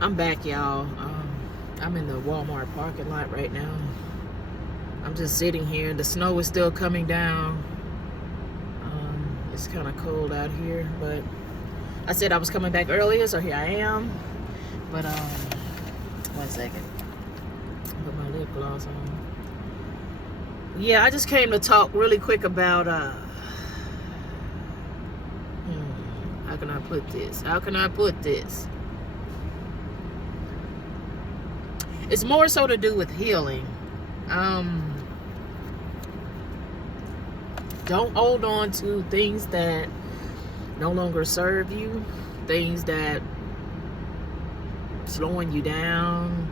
I'm back, y'all. I'm in the Walmart parking lot right now. I'm just sitting here. The snow is still coming down. It's kind of cold out here, but I said I was coming back earlier, so here I am. But 1 second. Put my lip gloss on. Yeah, I just came to talk really quick about how can I put this? How can I put this? It's more so to do with healing. Don't hold on to things that no longer serve you, things that slowing you down,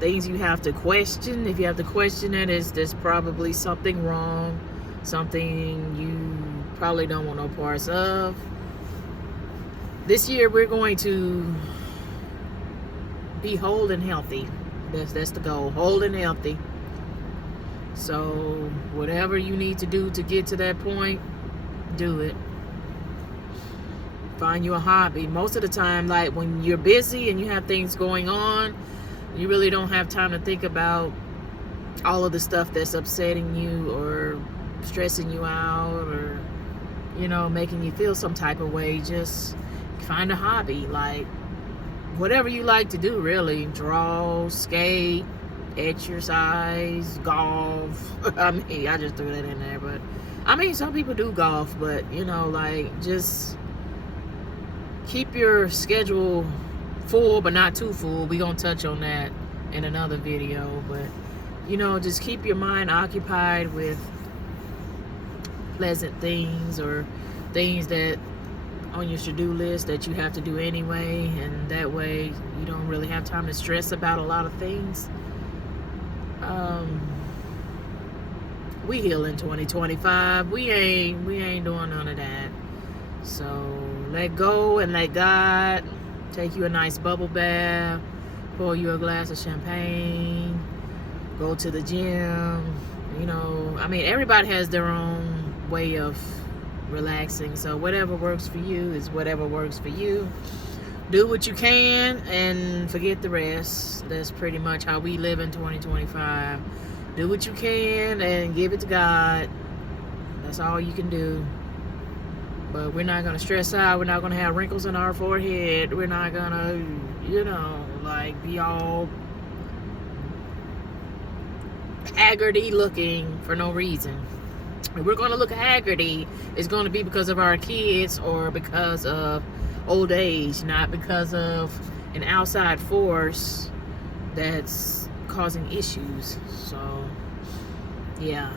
things you have to question. If you have to question it, there's probably something wrong, something you probably don't want no parts of. This year we're going to be whole and healthy. That's the goal, whole and healthy. So whatever you need to do to get to that point, do it. Find you a hobby. Most of the time, like when you're busy and you have things going on, you really don't have time to think about all of the stuff that's upsetting you or stressing you out or, making you feel some type of way. Just find a hobby, like whatever you like to do, really. Draw, skate, exercise, golf. I just threw that in there, but some people do golf, but just keep your schedule full, but not too full. We're gonna touch on that in another video, but just keep your mind occupied with pleasant things or things that on your to-do list that you have to do anyway, and that way you don't really have time to stress about a lot of things. We heal in 2025. We ain't doing none of that. So let go and let God take you a nice bubble bath, pour you a glass of champagne, go to the gym. Everybody has their own way of relaxing. So whatever works for you is whatever works for you. Do what you can and forget the rest. That's pretty much how we live in 2025. Do what you can and give it to God. That's all you can do. But we're not going to stress out. We're not going to have wrinkles in our forehead. We're not going to, be all haggardy looking for no reason. If we're going to look haggardy, it's going to be because of our kids or because of old age, not because of an outside force that's causing issues. So, yeah.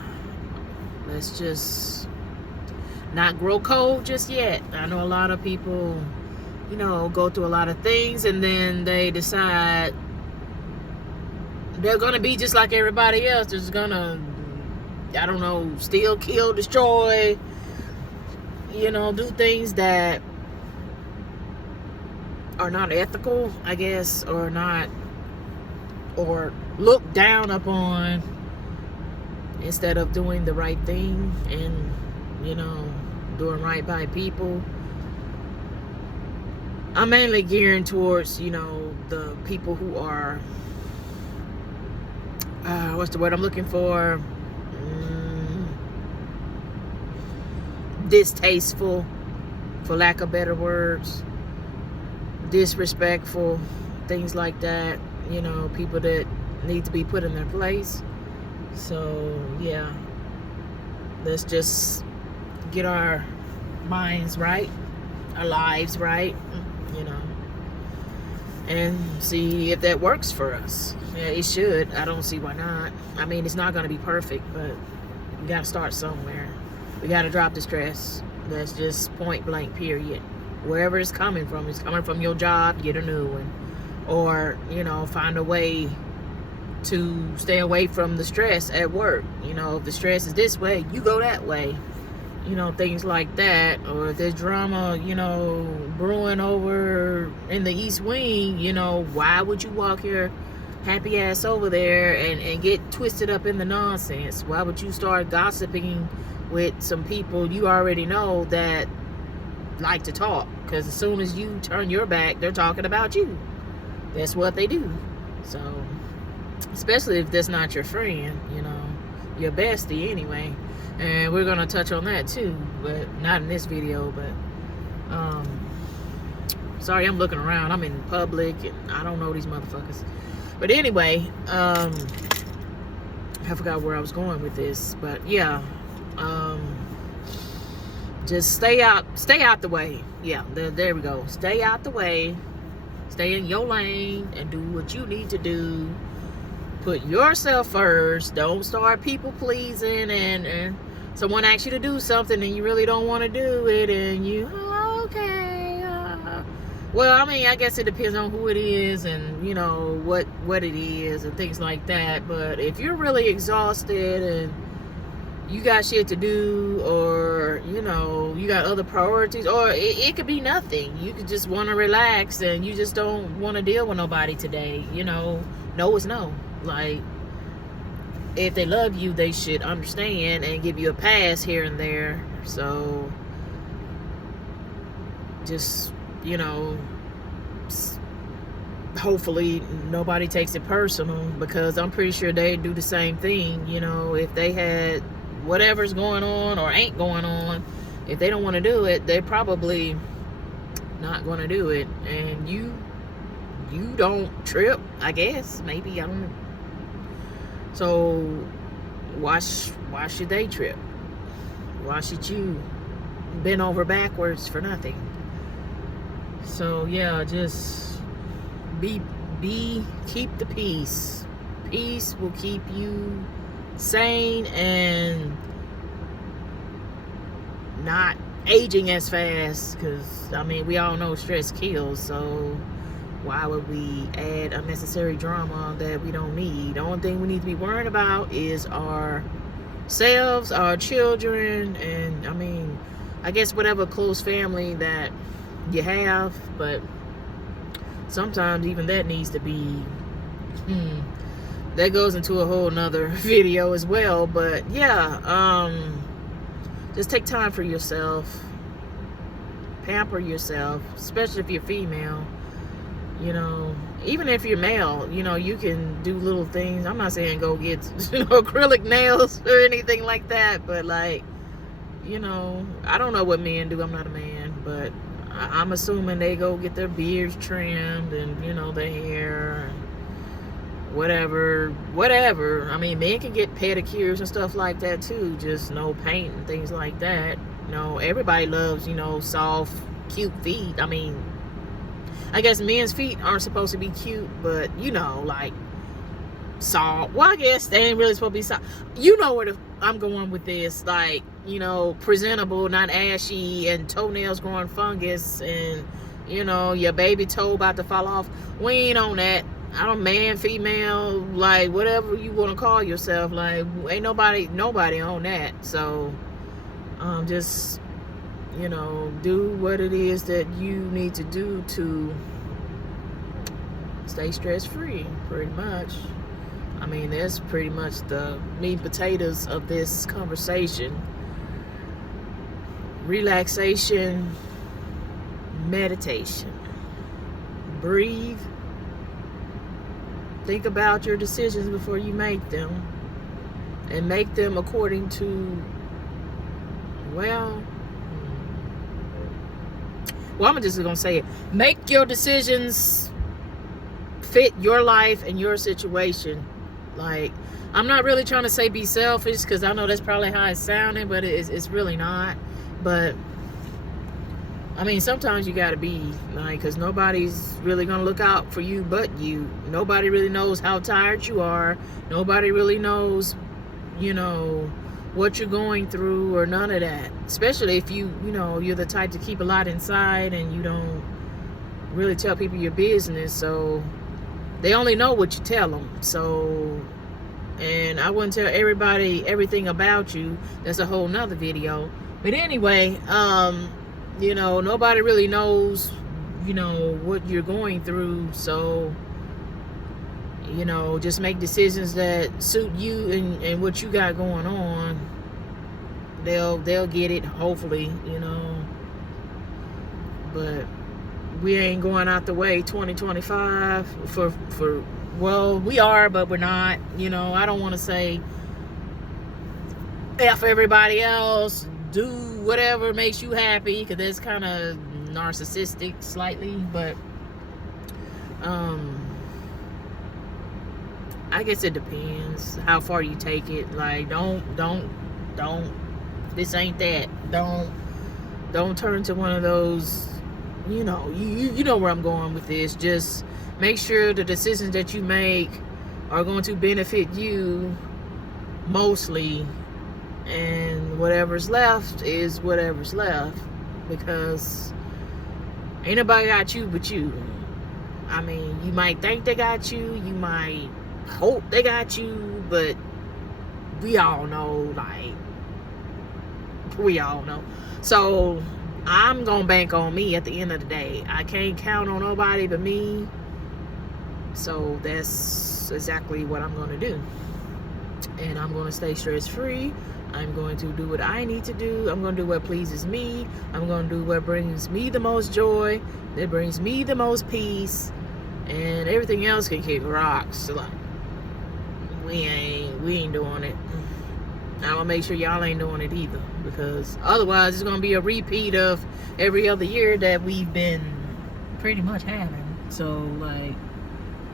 Let's just not grow cold just yet. I know a lot of people, go through a lot of things and then they decide they're going to be just like everybody else. They're just going to, steal, kill, destroy, do things that are not ethical, I guess, or look down upon, instead of doing the right thing and, doing right by people. I'm mainly gearing towards, the people who are, what's the word I'm looking for? Distasteful, for lack of better words. Disrespectful, things like that. People that need to be put in their place. So, yeah. Let's just get our minds right, our lives right, and see if that works for us. Yeah, it should. I don't see why not. It's not going to be perfect, but we got to start somewhere. We got to drop the stress. That's just point blank, period. Wherever it's coming from your job, get a new one. Or, find a way to stay away from the stress at work. If the stress is this way, you go that way. Things like that. Or if there's drama, brewing over in the East Wing, why would you walk your happy ass over there and get twisted up in the nonsense? Why would you start gossiping with some people you already know that like to talk? Because as soon as you turn your back, they're talking about you. that's what they do. So, especially if that's not your friend, you know, your bestie anyway. And we're gonna touch on that too, but not in this video. But sorry, I'm looking around. I'm in public and I don't know these motherfuckers. But anyway, I forgot where I was going with this. But yeah, just stay out the way. Yeah, there we go. Stay out the way. Stay in your lane and do what you need to do. Put yourself first. Don't start people pleasing and someone asks you to do something and you really don't want to do it and you, okay. Well, I mean, I guess it depends on who it is and, you know, what it is and things like that. But if you're really exhausted and you got shit to do, or, you know, you got other priorities, or it could be nothing. You could just want to relax and you just don't want to deal with nobody today. You know, no is no. Like, if they love you, they should understand and give you a pass here and there. So, just, you know, hopefully nobody takes it personal, because I'm pretty sure they do the same thing. You know, if they had whatever's going on or ain't going on, if they don't want to do it, they're probably not going to do it. And you don't trip, I guess. Maybe, I don't know. So why should they trip? Why should you bend over backwards for nothing? So yeah, just keep the peace. Peace will keep you sane and not aging as fast, because I mean, we all know stress kills. So why would we add unnecessary drama that we don't need? The only thing we need to be worrying about is ourselves, our children, and I mean, I guess whatever close family that you have. But sometimes even that needs to be that goes into a whole nother video as well. But yeah, just take time for yourself, pamper yourself, especially if you're female. You know, even if you're male, you know, you can do little things. I'm not saying go get, you know, acrylic nails or anything like that, but like, you know, I don't know what men do. I'm not a man, but I'm assuming they go get their beards trimmed and, you know, their hair and whatever. I mean, men can get pedicures and stuff like that too, just no paint and things like that. You know, everybody loves, you know, soft, cute feet. I mean, I guess men's feet aren't supposed to be cute, but, you know, like, soft. Well, I guess they ain't really supposed to be soft. You know where I'm going with this. Like, you know, presentable, not ashy, and toenails growing fungus, and, you know, your baby toe about to fall off. We ain't on that. I don't, man, female, like, whatever you want to call yourself. Like, ain't nobody on that. So, just, you know, do what it is that you need to do to stay stress-free, pretty much. I mean, that's pretty much the meat and potatoes of this conversation. Relaxation, meditation, breathe, think about your decisions before you make them, and make them according to, well, I'm just gonna say it. Make your decisions fit your life and your situation. Like, I'm not really trying to say be selfish, because I know that's probably how it's sounding, but it's really not. But I mean, sometimes you gotta be like, because nobody's really gonna look out for you but you. Nobody really knows how tired you are. Nobody really knows, you know, what you're going through, or none of that. Especially if you know, you're the type to keep a lot inside and you don't really tell people your business. So they only know what you tell them. So, and I wouldn't tell everybody everything about you. That's a whole nother video. But anyway, you know, nobody really knows, you know, what you're going through. So, you know, just make decisions that suit you and what you got going on. They'll get it, hopefully, you know. But we ain't going out the way 2025 for well, we are, but we're not. You know, I don't want to say F everybody else, do whatever makes you happy, because that's kind of narcissistic slightly, but I guess it depends how far you take it. Like, don't this ain't that. Don't turn to one of those, you know, you know where I'm going with this. Just make sure the decisions that you make are going to benefit you mostly, and whatever's left is whatever's left, because ain't nobody got you but you. I mean, you might think they got you, you might hope they got you, but we all know, like, we all know. So I'm gonna bank on me at the end of the day. I can't count on nobody but me, so that's exactly what I'm gonna do. And I'm gonna stay stress free. I'm going to do what I need to do. I'm going to do what pleases me. I'm going to do what brings me the most joy, that brings me the most peace, and everything else can kick rocks. So, like, we ain't doing it. I'm gonna make sure y'all ain't doing it either, because otherwise it's gonna be a repeat of every other year that we've been pretty much having. So, like,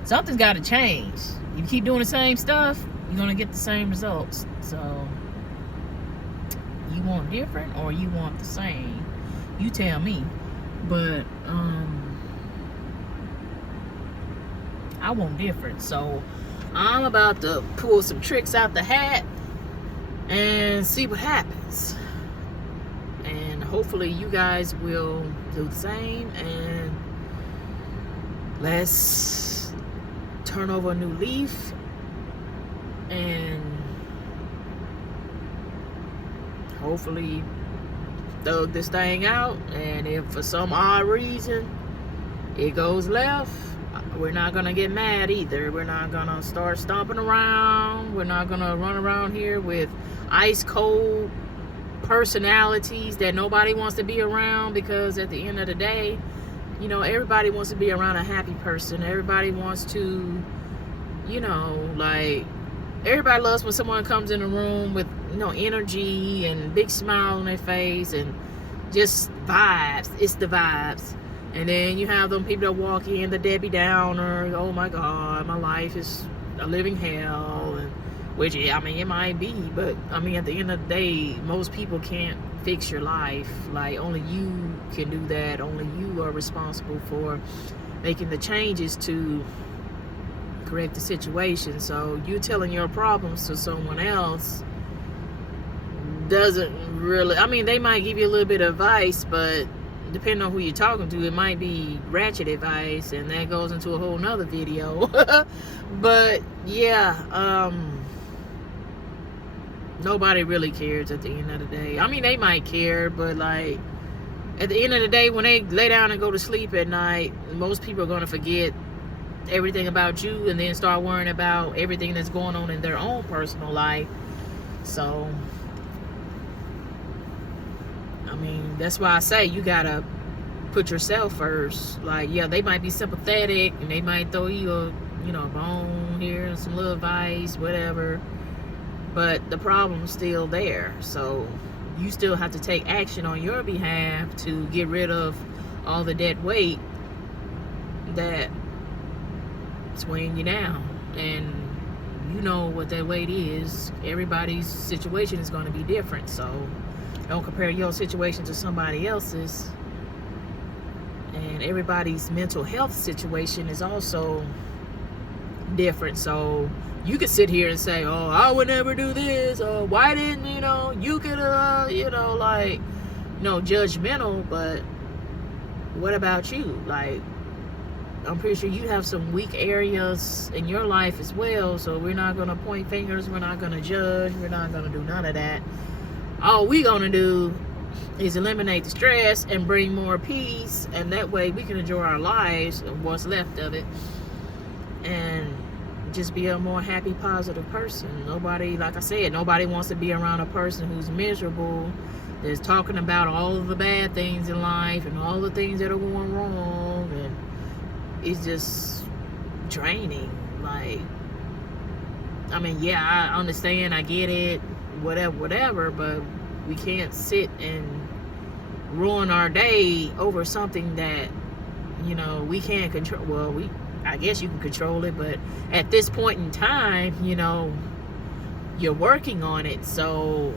something's got to change. You keep doing the same stuff, you're gonna get the same results. So, you want different or you want the same? You tell me. But I want different. So I'm about to pull some tricks out the hat and see what happens. And hopefully you guys will do the same, and let's turn over a new leaf and hopefully thug this thing out. And if for some odd reason it goes left, we're not gonna get mad either. We're not gonna start stomping around. We're not gonna run around here with ice cold personalities that nobody wants to be around, because at the end of the day, you know, everybody wants to be around a happy person. Everybody wants to, you know, like, everybody loves when someone comes in a room with, you know, energy and big smile on their face and just vibes. It's the vibes. And then you have them people that walk in, the Debbie Downer. Oh my God, my life is a living hell. And, which, I mean, it might be, but I mean, at the end of the day, most people can't fix your life. Like, only you can do that. Only you are responsible for making the changes to correct the situation. So you telling your problems to someone else doesn't really, I mean, they might give you a little bit of advice, but depending on who you're talking to, it might be ratchet advice, and that goes into a whole nother video. But yeah, nobody really cares at the end of the day. I mean, they might care, but like, at the end of the day, when they lay down and go to sleep at night, most people are going to forget everything about you and then start worrying about everything that's going on in their own personal life. So, I mean, that's why I say you gotta put yourself first. Like, yeah, they might be sympathetic and they might throw you a, you know, a bone here and some little advice, whatever, but the problem's still there. So you still have to take action on your behalf to get rid of all the dead weight that's weighing you down. And you know what that weight is. Everybody's situation is going to be different, so don't compare your situation to somebody else's. And everybody's mental health situation is also different. So you could sit here and say, oh, I would never do this, or why didn't, you know, you could, you know, like, you know, judgmental. But what about you? Like, I'm pretty sure you have some weak areas in your life as well. So we're not going to point fingers. We're not going to judge. We're not going to do none of that. All we going to do is eliminate the stress and bring more peace. And that way we can enjoy our lives and what's left of it. And just be a more happy, positive person. Nobody, like I said, nobody wants to be around a person who's miserable, that's talking about all of the bad things in life and all the things that are going wrong, it's just draining. Like, I mean, yeah, I understand, I get it, whatever, but we can't sit and ruin our day over something that, you know, we can't control. Well, I guess you can control it, but at this point in time, you know, you're working on it, so,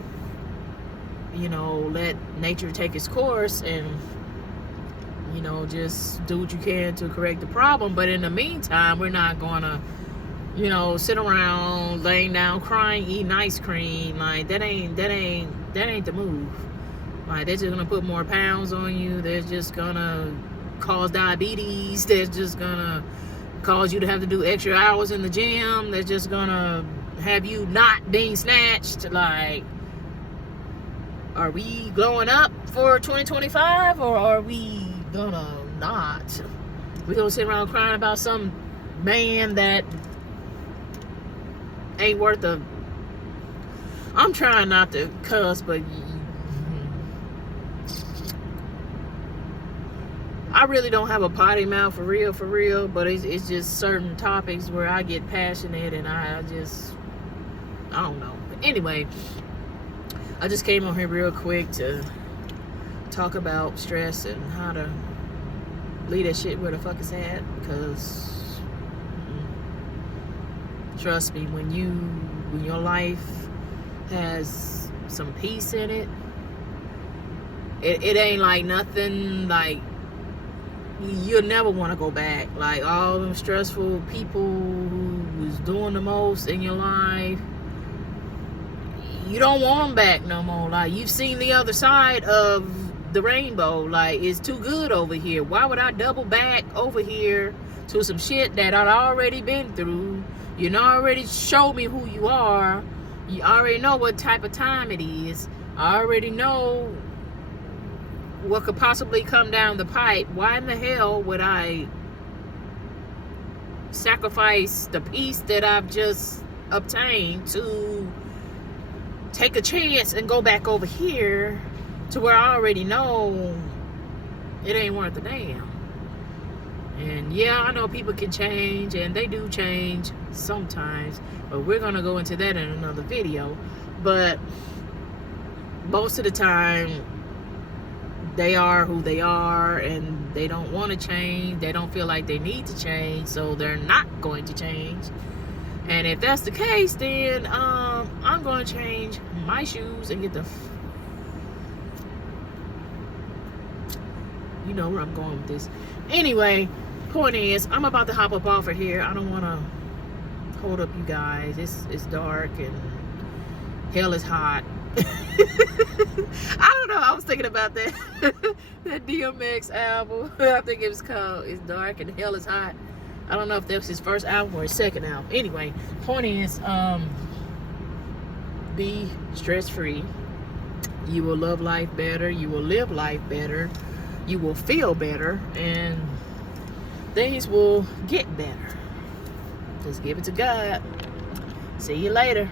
you know, let nature take its course and, you know, just do what you can to correct the problem. But in the meantime, we're not gonna, you know, sit around laying down crying, eating ice cream. Like, that ain't the move. Like, they're just gonna put more pounds on you. They're just gonna cause diabetes. They're just gonna cause you to have to do extra hours in the gym. They're just gonna have you not being snatched. Like, are we glowing up for 2025, or are we gonna not? We gonna sit around crying about some man that ain't worth a... I'm trying not to cuss, but I really don't have a potty mouth for real, but it's just certain topics where I get passionate and I don't know. But anyway, I just came on here real quick to talk about stress and how to leave that shit where the fuck it's at, because trust me, when your life has some peace in it, it ain't like nothing. Like, you'll never want to go back. Like, all them stressful people who was doing the most in your life, you don't want them back no more. Like, you've seen the other side of the rainbow. Like, it's too good over here. Why would I double back over here to some shit that I'd already been through? You know, already showed me who you are. You already know what type of time it is. I already know what could possibly come down the pipe. Why in the hell would I sacrifice the peace that I've just obtained to take a chance and go back over here to where I already know it ain't worth a damn? And yeah, I know people can change, and they do change sometimes, but we're gonna go into that in another video. But most of the time, they are who they are, and they don't want to change. They don't feel like they need to change, so they're not going to change. And if that's the case, then I'm going to change my shoes and get the... You know where I'm going with this. Anyway, point is, I'm about to hop up off of here. I don't want to hold up you guys. It's dark and hell is hot. I don't know, I was thinking about that that DMX album. I think it was called It's Dark and Hell is Hot. I don't know if that was his first album or his second album. Anyway, point is, be stress free. You will love life better, you will live life better, you will feel better, and things will get better. Just give it to God. See you later.